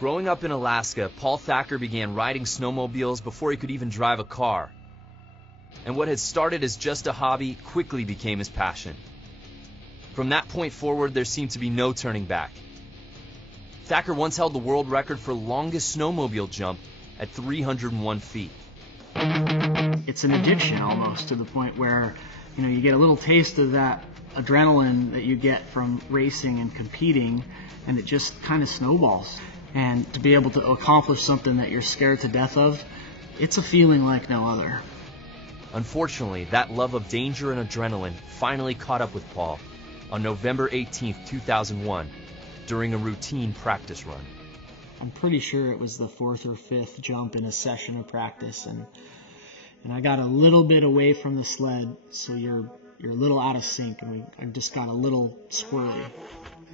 Growing up in Alaska, Paul Thacker began riding snowmobiles before he could even drive a car. And what had started as just a hobby quickly became his passion. From that point forward, there seemed to be no turning back. Thacker once held the world record for longest snowmobile jump at 301 feet. It's an addiction almost, to the point where, you get a little taste of that adrenaline that you get from racing and competing, and it just kind of snowballs. And to be able to accomplish something that you're scared to death of, it's a feeling like no other. Unfortunately, that love of danger and adrenaline finally caught up with Paul on November 18, 2001, during a routine practice run. I'm pretty sure it was the fourth or fifth jump in a session of practice, and I got a little bit away from the sled, so you're a little out of sync, and I just got a little squirrely.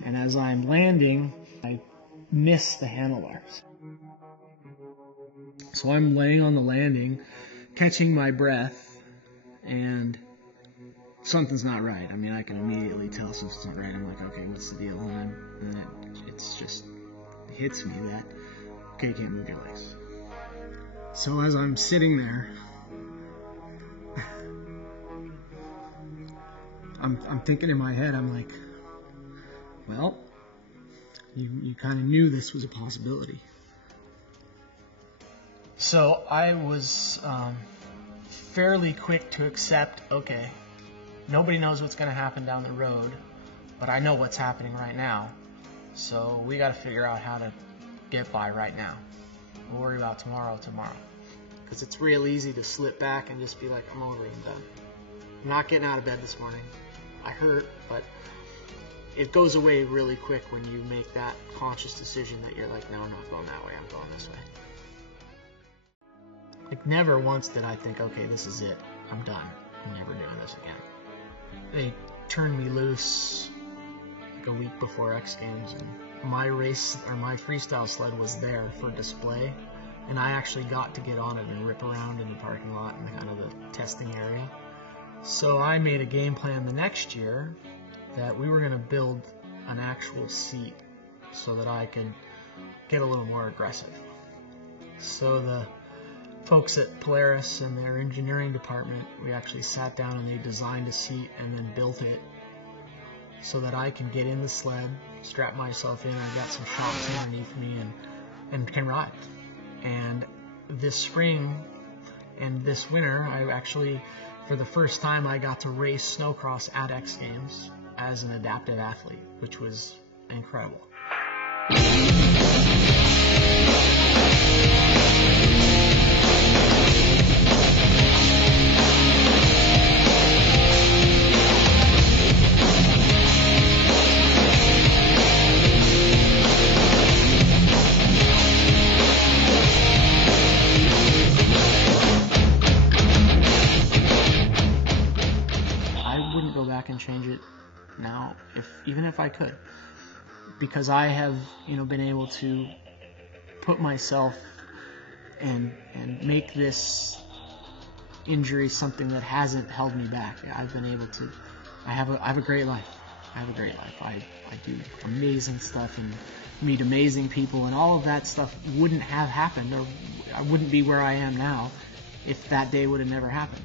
And as I'm landing, I miss the handlebars. So I'm laying on the landing, catching my breath, and something's not right. I mean, I can immediately tell something's not right. I'm like, okay, what's the deal? And it's just hits me that, okay, you can't move your legs. So as I'm sitting there, I'm thinking in my head, I'm like, well, you kind of knew this was a possibility. So I was fairly quick to accept, okay, nobody knows what's going to happen down the road, but I know what's happening right now. So we got to figure out how to get by right now. We'll worry about tomorrow. Because it's real easy to slip back and just be like, I'm over it and done. I'm not getting out of bed this morning. I hurt, but it goes away really quick when you make that conscious decision that you're like, no, I'm not going that way, I'm going this way. Like, never once did I think, okay, this is it, I'm done, I'm never doing this again. They turned me loose like a week before X Games, and my freestyle sled was there for display, and I actually got to get on it and rip around in the parking lot and kind of the testing area. So I made a game plan the next year that we were going to build an actual seat so that I could get a little more aggressive. So the folks at Polaris and their engineering department, we actually sat down and they designed a seat and then built it so that I can get in the sled, strap myself in, I got some shocks underneath me, and can ride. And this spring and this winter, I actually, for the first time, I got to race SnoCross at X Games as an adaptive athlete, which was incredible. I wouldn't go back and change it now, even if I could, because I have been able to put myself and make this injury something that hasn't held me back. I've been able to. I have a great life. I do amazing stuff and meet amazing people, and all of that stuff wouldn't have happened, or I wouldn't be where I am now if that day would have never happened.